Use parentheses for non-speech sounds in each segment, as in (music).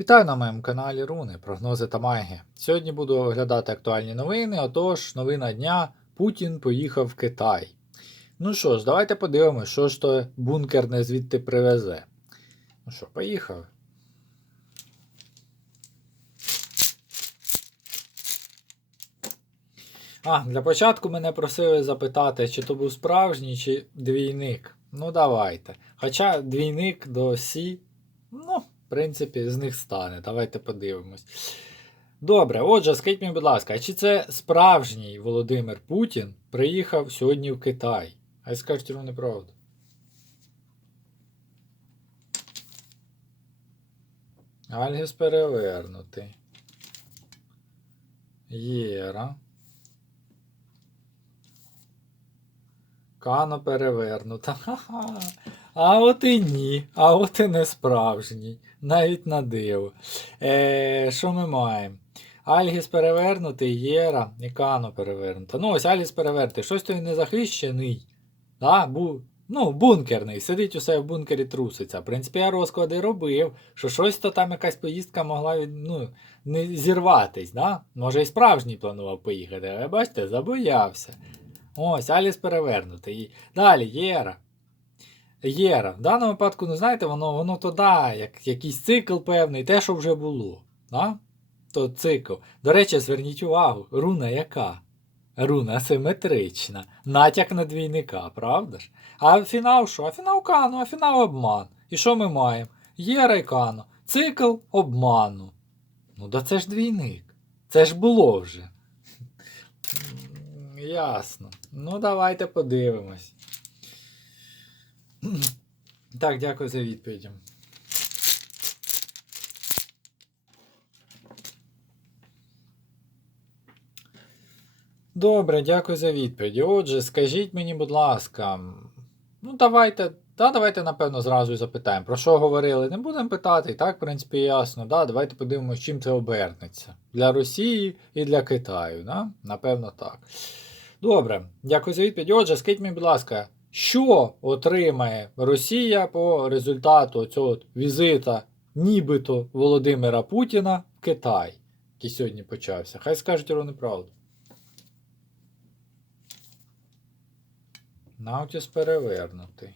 Вітаю на моєму каналі Руни, прогнози та магія. Сьогодні буду оглядати актуальні новини. Отож, новина дня Путін поїхав в Китай. Ну що ж, давайте подивимось, що ж то бункер не звідти привезе. Ну що, поїхали. А, для початку мене просили запитати, чи то був справжній, чи двійник. Ну, давайте. Хоча двійник до Сі, ну, в принципі, з них стане. Давайте подивимось. Добре, отже, скажіть мені, будь ласка, а чи це справжній Володимир Путін приїхав сьогодні в Китай? Хай скажуть вам неправду. Альгіс перевернутий. Єра. Кано перевернута. (laughs) Ха-ха. А от і ні, а от і не справжній. Навіть на диво. Е, що ми маємо? Альгіс перевернутий, Єра і Кано перевернута. Ну, ось Альгіс перевернутий. Щось той не захищений. Да? Бу... Ну, бункерний. Сидить усе в бункері труситься. В принципі, я розклади робив, що щось то там якась поїздка могла від... ну, не зірватись. Да? Може, і справжній планував поїхати, але бачите, забоявся. Ось, Аліс перевернутий. Далі, Єра. Єра. В даному випадку, ну знаєте, воно воно то да, як якийсь цикл певний, те, що вже було. Да? То цикл. До речі, зверніть увагу, руна яка? Руна симетрична. Натяк на двійника, правда ж? А фінал що? А фінал Кано, а фінал обман. І що ми маємо? Єра і Кано. Цикл обману. Ну, да це ж двійник. Це ж було вже. Ясно. Ну, давайте подивимось. Так, дякую за відповідь. Добре, дякую за відповідь. Отже, скажіть мені, будь ласка, ну давайте, та давайте, напевно, зразу і запитаємо, про що говорили. Не будемо питати, і так, в принципі, ясно. Да? Давайте подивимося, чим це обернеться. Для Росії і для Китаю. Да? Напевно, так. Добре, дякую за відповідь. Отже, скажіть мені, будь ласка, що отримає Росія по результату цього візита нібито Володимира Путіна в Китай, який сьогодні почався? Хай скажуть ровно правду. Наутіс перевернутий.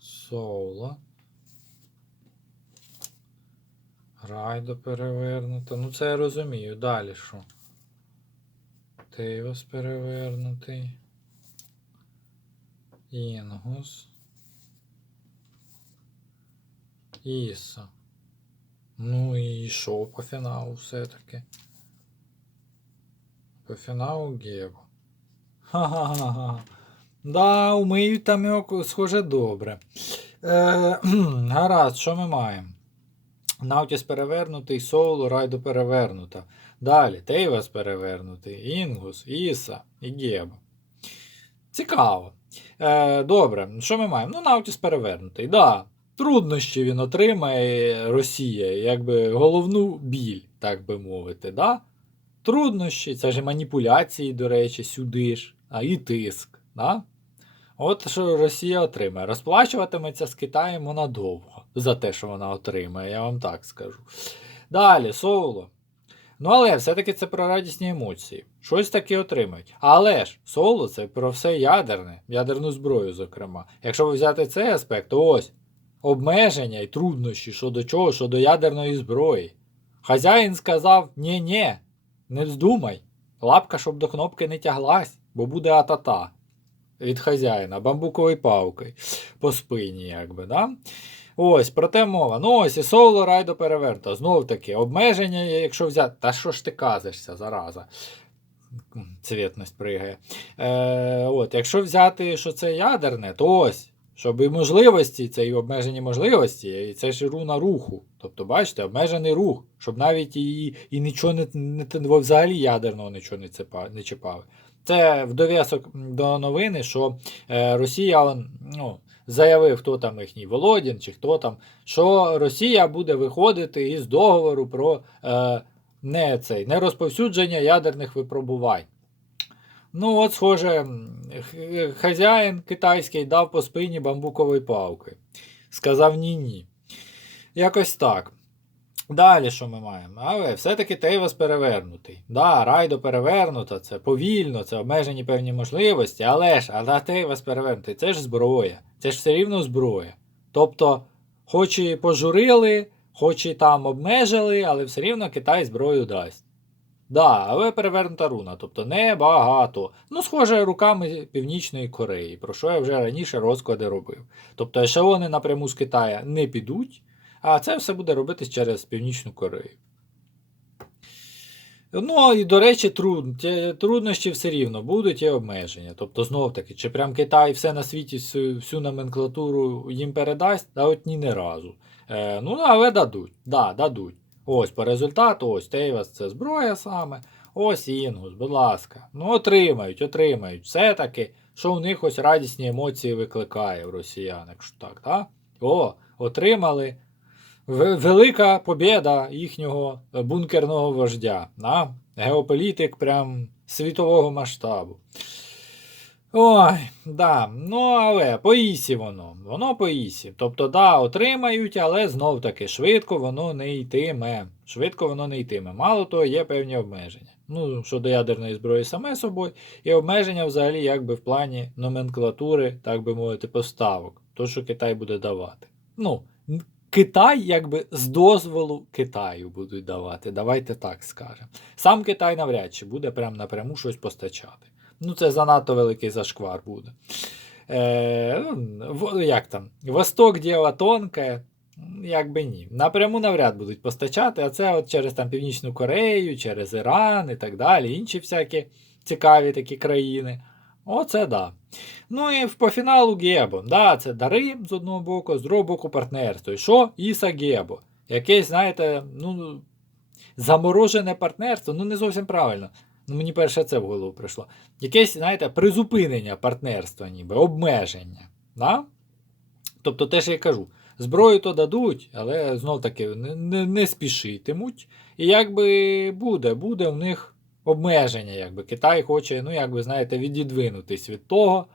Соло. Райдо перевернуто. Ну це я розумію. Далі що? Тейвас перевернутий. Інгус. Іса. Ну і що по фіналу все-таки? По фіналу Гево. Ха-ха-ха. Да, умиють там схоже добре. Е, (clears throat) гаразд, що ми маємо? Наутіс перевернутий, Соулу, Райдо перевернута. Далі, Тейвас перевернутий, Інгус, Іса і Геба. Цікаво. Е, Добре, що ми маємо? Ну, Наутіс перевернутий. Да, Труднощі він отримає Росія, якби головну біль, так би мовити. Да? Труднощі, це ж маніпуляції, до речі, сюди ж, а і тиск. Да? От що Росія отримає. Розплачуватиметься з Китаєм вона довго за те, що вона отримає, я вам так скажу. Далі, Соло. Ну, але все-таки це про радісні емоції. Щось таке отримають. Але ж соло це про все ядерне, ядерну зброю, зокрема. Якщо взяти цей аспект, то ось обмеження і труднощі щодо чого, щодо ядерної зброї. Хазяїн сказав: ні ні не вздумай. Лапка, щоб до кнопки не тяглась, бо буде атата від хазяїна, бамбуковою палкою по спині, якби, да? Ось, про те мова. Ну ось і соло райдо переверто. Знов таки, обмеження, якщо взяти. Та що ж ти казишся, зараза? Цвітність пригає. Е, от, Якщо взяти, що це ядерне, то ось. Щоб і можливості, це і обмежені можливості, і це ж руна руху. Тобто, бачите, обмежений рух, щоб навіть і і нічого не, не взагалі ядерного нічого не, цепа, не чіпали. Це в дов'язок до новини, що е, Росія ну, заявив, хто там їхній Володін чи хто там, що Росія буде виходити із договору про е, не, цей, не розповсюдження ядерних випробувань. Ну, от, схоже, хазяїн китайський дав по спині бамбукової палки. Сказав ні-ні. Якось так. Далі що ми маємо? Але все-таки Тейвас перевернутий. Да, райдо перевернуто, це повільно, це обмежені певні можливості, але ж, а Тейвас перевернутий, це ж зброя. Це ж все рівно зброя. Тобто, хоч і пожурили, хоч і там обмежили, але все рівно Китай зброю дасть. Да, але перевернута руна, тобто небагато. Ну, схоже, руками Північної Кореї, про що я вже раніше розклади робив. Тобто ешелони напряму з Китая не підуть, а це все буде робитись через Північну Корею. Ну, і до речі, труд, труднощі все рівно будуть і обмеження. Тобто, знов таки, чи прям Китай все на світі, всю, всю номенклатуру їм передасть, та от ні не разу. Е, ну, але дадуть. Да, дадуть. Ось по результату, ось Тейвас це зброя саме. Ось Інгус, будь ласка. Ну, отримають, отримають. Все-таки, що в них ось радісні емоції викликає в росіян, якщо так, так? О, отримали. Велика побєда їхнього бункерного вождя. Да? Геополітик прям світового масштабу. Ой, да. Ну, але по ісі воно. Воно по ісі. Тобто, да, отримають, але знов таки швидко воно не йтиме. Швидко воно не йтиме. Мало того, є певні обмеження. Ну, щодо ядерної зброї саме собою, і обмеження взагалі якби в плані номенклатури, так би мовити, поставок. То, що Китай буде давати. Ну, Китай, якби з дозволу Китаю будуть давати. Давайте так скажемо. Сам Китай навряд чи буде прям напряму щось постачати. Ну, це занадто великий зашквар буде. Е, ну, в- як там? Восток діло тонке. Як би ні. Напряму навряд будуть постачати, а це от через там Північну Корею, через Іран і так далі, інші всякі цікаві такі країни. Оце да. Ну і по фіналу Гебо. Да, це дари з одного боку, з другого боку партнерство. І що? Іса Гебо. Якесь, знаєте, ну, заморожене партнерство, ну не зовсім правильно. Ну, мені перше це в голову прийшло. Якесь, знаєте, призупинення партнерства, ніби, обмеження. Да? Тобто, те, що я кажу, зброю то дадуть, але знов таки не, не, не спішитимуть. І якби буде, буде в них обмеження, якби Китай хоче, ну, якби, знаєте, відідвинутись від того.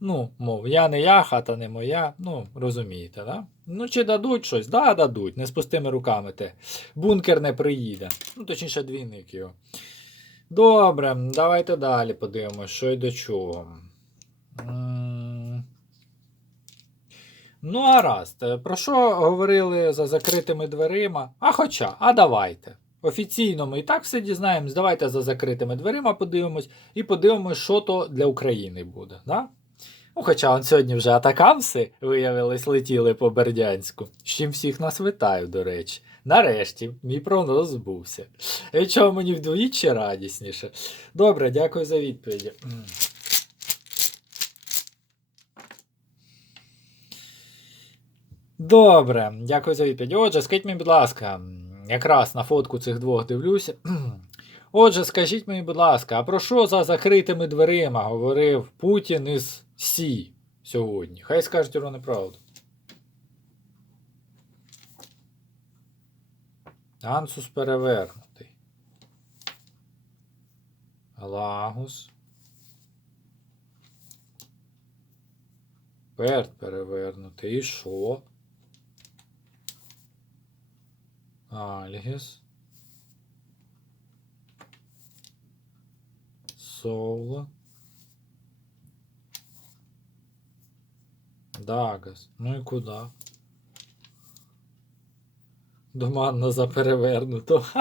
Ну, мов, я не я, хата не моя. Ну, розумієте, да? Ну, чи дадуть щось? Да, дадуть. Не з пустими руками те. Бункер не приїде. Ну, точніше, двійник його. Добре, давайте далі подивимося, що й до чого. Ну, гаразд. Е, Про що говорили за закритими дверима? А хоча, а давайте. Офіційно ми і так все дізнаємось. Давайте за закритими дверима подивимось і подивимось, що то для України буде. Да? Ну, хоча он сьогодні вже атакамси, виявилось, летіли по Бердянську. З чим всіх нас вітаю, до речі. Нарешті, мій прогноз збувся. І чого мені вдвічі радісніше. Добре, дякую за відповіді. Добре, дякую за відповідь. Отже, скажіть мені, будь ласка, якраз на фотку цих двох дивлюся. (clears throat) Отже, скажіть мені, будь ласка, а про що за закритими дверима говорив Путін із Сі сьогодні? Хай скажуть його неправду. Ансус перевернутий. Лагус. Перт перевернутий. І що? Альгіс. Соло. Дагас. Ну і куди? Доманно заперевернуто. (laughs)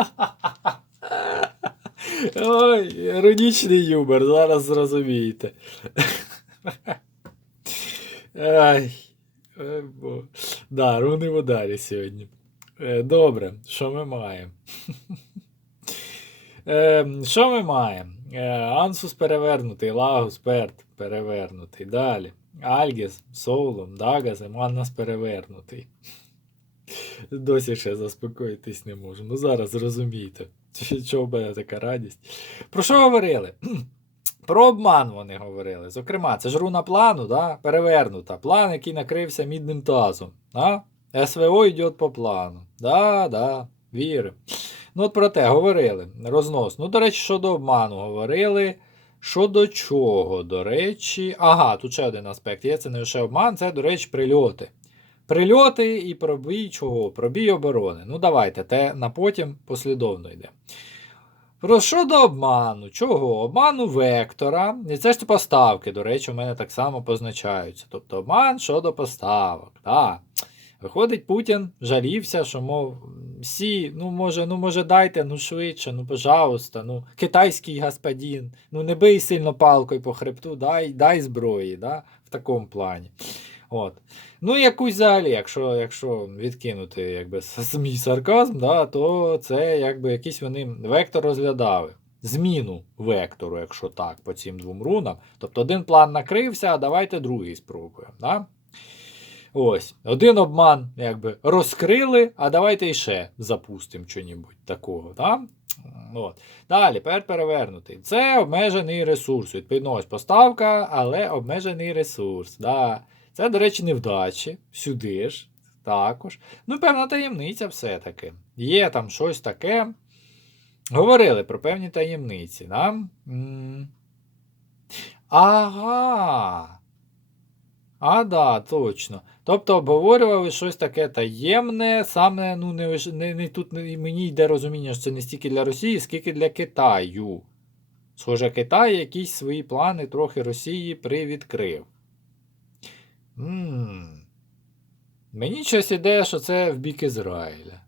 Ой, іронічний юмор, зараз зрозумієте. (laughs) Ай. Ой, бо. Да, руни в ударі сьогодні. Е, Добре, що ми маємо? (laughs) Е, Що ми маємо? Е, Ансус перевернутий, Лагус Перт перевернутий. Далі. Альгіс, Соулом, Дагас, Маннас перевернутий. (laughs) Досі ще заспокоїтись не можу. Ну зараз зрозумійте, чого в мене така радість. Про що говорили? (clears throat) Про обман вони говорили. Зокрема, це ж руна плану, да? перевернута. План, який накрився мідним тазом. Да? СВО йде по плану. Да, да, віримо. Ну, от про те говорили. Рознос. Ну, до речі, щодо обману говорили. Щодо чого, до речі. Ага, тут ще один аспект. Є це не лише обман, це, до речі, прильоти. Прильоти і пробій чого? Пробій оборони. Ну, давайте, те на потім послідовно йде. Про щодо обману? Чого? Обману вектора. І це ж поставки, до речі, у мене так само позначаються. Тобто обман щодо поставок. Так. Виходить, Путін жалівся, що, мов, сі, ну може, ну може дайте, ну швидше, ну пожалуйста, ну китайський господин, ну не бий сильно палкою по хребту, дай дай зброї, да? в такому плані. От. Ну, якусь взагалі, якщо якщо відкинути якби, сарказм, да, то це якби якийсь вони вектор розглядали. Зміну вектору, якщо так, по цим двом рунам. Тобто один план накрився, а давайте другий спробуємо. Да? Ось, один обман якби розкрили, а давайте іще запустимо що-небудь такого. Да? От. Далі, тепер перевернутий. Це обмежений ресурс. Відповідно, ось поставка, але обмежений ресурс. Да. Це, до речі, невдачі. Сюди ж. Також. Ну, певна таємниця все-таки. Є там щось таке. Говорили про певні таємниці. Да? Ага. А, да, точно. Тобто обговорювали щось таке таємне, саме ну, не, не, не тут не- мені йде розуміння, що це не стільки для Росії, скільки для Китаю. Схоже, Китай якісь свої плани трохи Росії привідкрив. м Мені щось іде, що це в бік Ізраїля.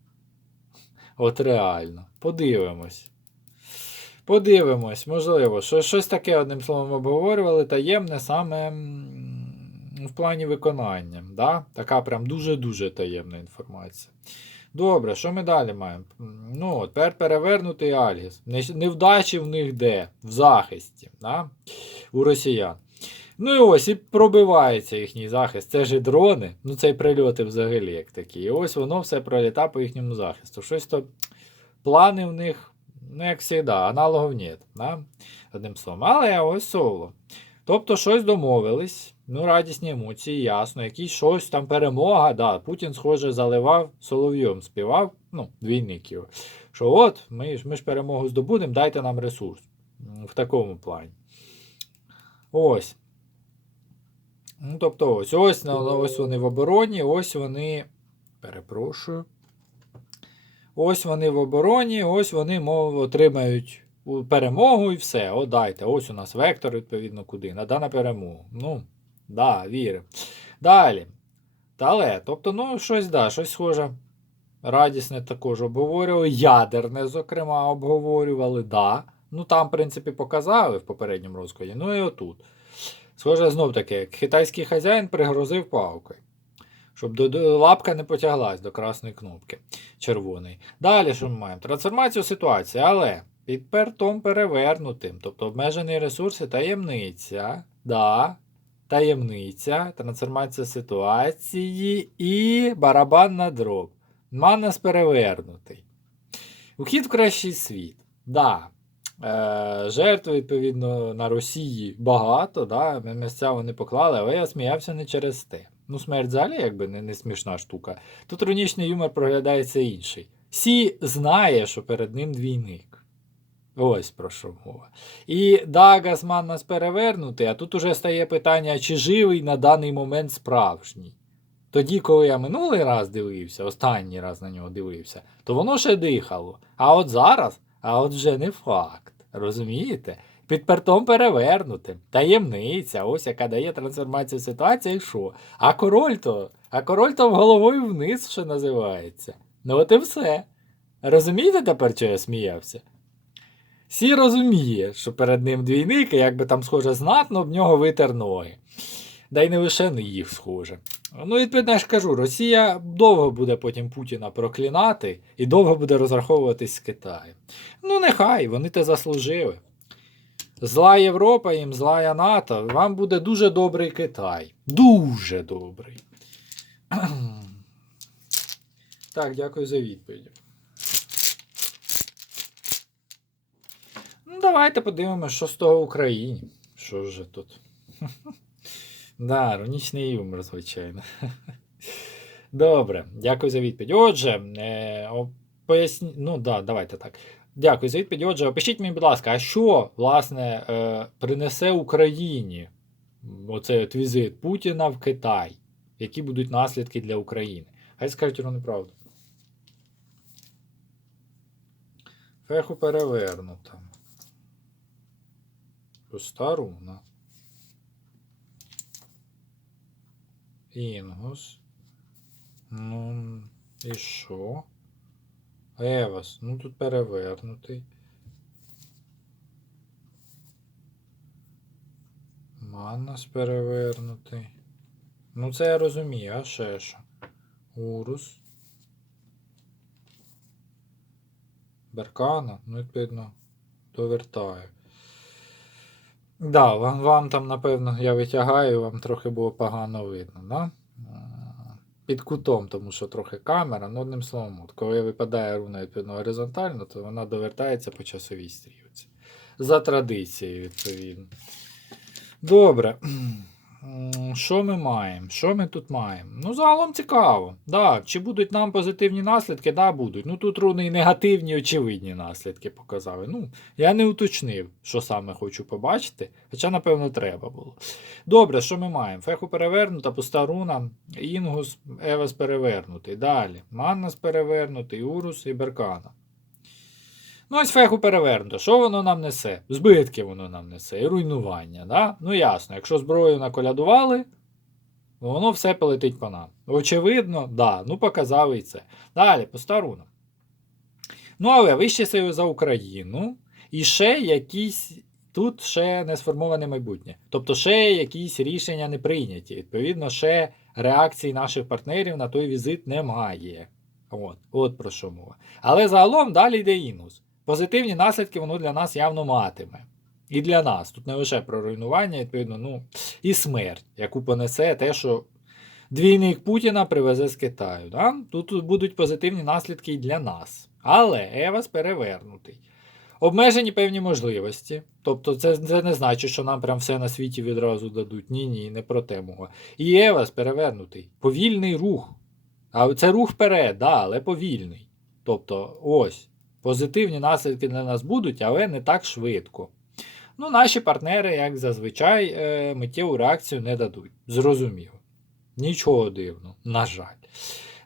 От реально. Подивимось. Подивимось, можливо, що щось таке одним словом обговорювали, таємне саме м, в плані виконання. Да? Така прям дуже-дуже таємна інформація. Добре, що ми далі маємо? Ну, тепер перевернутий Альгіс. Невдачі в них де? В захисті. Да? У росіян. Ну і ось і пробивається їхній захист. Це ж і дрони, ну це і прильоти взагалі як такі. І ось воно все проліта по їхньому захисту. Щось то плани в них, ну, як завжди, аналогів нет. Да? Одним словом. Але ось соло. Тобто щось домовились, ну, радісні емоції, ясно, якісь щось там перемога. Да, Путін, схоже, заливав соловйом, співав, ну, двійник його. Що от, ми, ж- ми ж перемогу здобудемо, дайте нам ресурс. В такому плані. Ось. Ну, тобто, ось, ось, ось вони в обороні, ось вони. Перепрошую. Ось вони в обороні, ось вони, мов, отримають перемогу і все. О, дайте. Ось у нас вектор, відповідно, куди. Нада на перемогу. Ну, да, віримо. Далі. Але, тобто, ну, щось, да, щось схоже. Радісне також обговорювали. Ядерне, зокрема, обговорювали, да. Ну, там, в принципі, показали в попередньому розкладі. Ну і отут. Схоже, знов таки, китайський хазяїн пригрозив палкою. Щоб до, до- лапка не потяглась до красної кнопки червоної. Далі що ми маємо? Трансформацію ситуації, але під пертом перевернутим, тобто обмежені ресурси, таємниця. Да, таємниця, трансформація ситуації і барабан на дроб. Манас перевернутий. Ухід в кращий світ. Да. Е, жертв, відповідно, на Росії багато, да, місця вони поклали, але я сміявся не через те. Ну, смерть взагалі якби не, не смішна штука. Тут іронічний юмор проглядається інший. Сі знає, що перед ним двійник. Ось про що мова. І да, Газман нас перевернутий, а тут уже стає питання, чи живий на даний момент справжній. Тоді, коли я минулий раз дивився, останній раз на нього дивився, то воно ще дихало. А от зараз, а от вже не факт. Розумієте? Під пертом перевернутим. Таємниця, ось яка дає трансформацію ситуації, і що? А король то, а король то головою вниз ще називається. Ну от і все. Розумієте тепер, що я сміявся? Сі розуміє, що перед ним двійник, і якби там, схоже, знатно об нього витер ноги. Да й не лише на їх схоже. Ну, відповідно, я ж кажу, Росія довго буде потім Путіна проклинати і довго буде розраховуватись з Китаєм. Ну, нехай, вони те заслужили. Зла Європа їм, зла НАТО, вам буде дуже добрий Китай. Дуже добрий. (clears throat) Так, дякую за відповідь. Ну, давайте подивимося, що з того в Україні. Що ж тут? (laughs) Да, іронічний юмор, звичайно. (laughs) Добре, дякую за відповідь. Отже, е, поясні... ну да, давайте так. Дякую за відповідь. Отже, опишіть мені, будь ласка, а що, власне, е, принесе Україні оцей от візит Путіна в Китай? які будуть наслідки для України. Хай скажуть вони правду. Феху перевернута. Руна. Інгус. Ну, і що? Евас, ну тут перевернутий. Маннас перевернутий. Ну, це я розумію, а ще що? Урус. Беркана, ну, відповідно, довертаю. Да, вам, вам там, напевно, я витягаю, вам трохи було погано видно, да? Під кутом, тому що трохи камера, ну одним словом, от, коли випадає руна відповідно горизонтально, то вона довертається по часовій стрілці. За традицією, відповідно. Добре. Що ми маємо? Що ми тут маємо? Ну, загалом цікаво. Да, чи будуть нам позитивні наслідки? Да, будуть. Ну тут руни і негативні, очевидні наслідки показали. Ну, я не уточнив, що саме хочу побачити, хоча, напевно, треба було. Добре, що ми маємо? Феху перевернута, пуста руна, Інгус, Евас перевернутий. Далі. Маннас перевернутий, Урус і Беркана. Ну, ось феху перевернуто. Що воно нам несе? Збитки воно нам несе, і руйнування. Да? Ну ясно, якщо зброю наколядували, воно все полетить по нам. Очевидно, да, ну показали і це. Далі, по старунам. Ну, але вищі сили за Україну. І ще якісь. Тут ще не сформоване майбутнє. Тобто ще якісь рішення не прийняті. Відповідно, ще реакції наших партнерів на той візит немає. От, от про що мова. Але загалом далі йде інус. Позитивні наслідки воно для нас явно матиме. І для нас. Тут не лише про руйнування, відповідно, ну, і смерть, яку понесе те, що двійник Путіна привезе з Китаю. Да? Тут будуть позитивні наслідки і для нас. Але Евас перевернутий. Обмежені певні можливості. Тобто, це, це не значить, що нам прям все на світі відразу дадуть. Ні, ні, не про те мова. І Евас перевернутий. Повільний рух. А це рух вперед, да, але повільний. Тобто, ось. Позитивні наслідки для нас будуть, але не так швидко. Ну, наші партнери, як зазвичай, е, миттєву реакцію не дадуть. Зрозуміло. Нічого дивного, на жаль.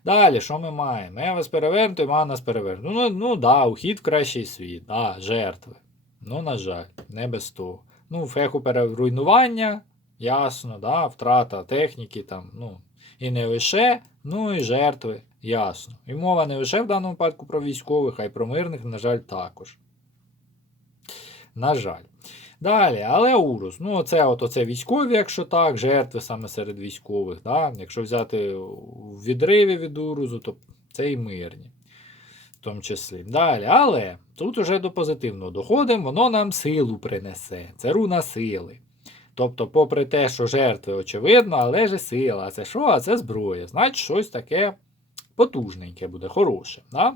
Далі, що ми маємо? Евас перевернутий, Манас перевернутий. Ну, ну да, ухід в кращий світ, да, жертви. Ну, на жаль, не без того. Ну, феху переруйнування, ясно, да, втрата техніки там, ну, і не лише, ну і жертви, ясно. І мова не лише в даному випадку про військових, а й про мирних, на жаль, також. На жаль. Далі, але Урус. Ну, оце, от, оце військові, якщо так, жертви саме серед військових. Да? Якщо взяти в відриві від Урузу, то це і мирні. В тому числі. Далі, але тут уже до позитивного доходимо, воно нам силу принесе. Це руна сили. Тобто, попри те, що жертви очевидно, але ж сила. А це що? А це зброя. Значить, щось таке потужненьке буде, хороше. Да?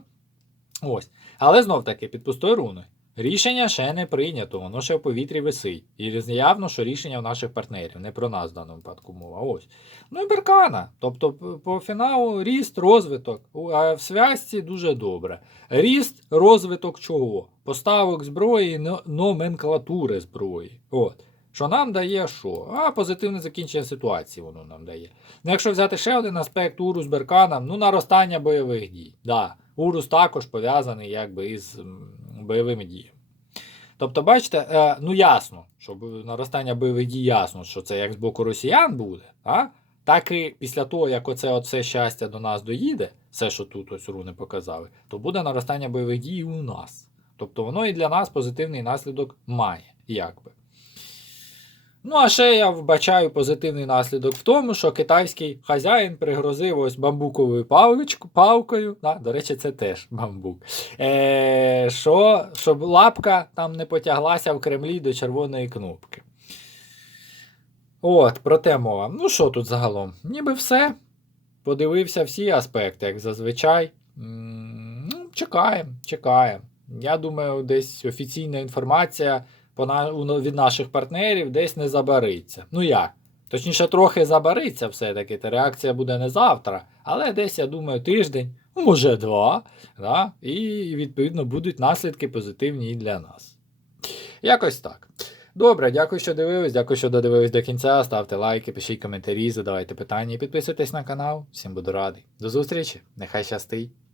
Ось. Але знов таки під пустою руною. Рішення ще не прийнято, воно ще в повітрі висить. І явно, що рішення в наших партнерів, не про нас в даному випадку мова. Ось. Ну і беркана. Тобто, по фіналу ріст, розвиток. А в зв'язці дуже добре. Ріст, розвиток чого? Поставок зброї, номенклатури зброї. От. Що нам дає що? А позитивне закінчення ситуації воно нам дає. Ну, якщо взяти ще один аспект Урус Беркана, ну наростання бойових дій. Да, Урус також пов'язаний якби із бойовими діями. Тобто, бачите, е, ну ясно, що наростання бойових дій ясно, що це як з боку росіян буде, а? так і після того, як оце оце щастя до нас доїде, все, що тут ось руни показали, то буде наростання бойових дій у нас. Тобто воно і для нас позитивний наслідок має, якби. Ну, а ще я вбачаю позитивний наслідок в тому, що китайський хазяїн пригрозив ось бамбуковою паличку, палкою. Да, до речі, це теж бамбук. Е, що, щоб лапка там не потяглася в Кремлі до червоної кнопки. От, про те мова. Ну, що тут загалом? Ніби все. Подивився всі аспекти, як зазвичай. Ну, чекаємо, чекаємо. Я думаю, десь офіційна інформація від наших партнерів десь не забариться. Ну як? Точніше, трохи забариться все-таки, та реакція буде не завтра, але десь, я думаю, тиждень, ну, може два. Да? І відповідно будуть наслідки позитивні і для нас. Якось так. Добре, дякую, що дивились, дякую, що додивились до кінця. Ставте лайки, пишіть коментарі, задавайте питання і підписуйтесь на канал. Всім буду радий. До зустрічі, нехай щастить.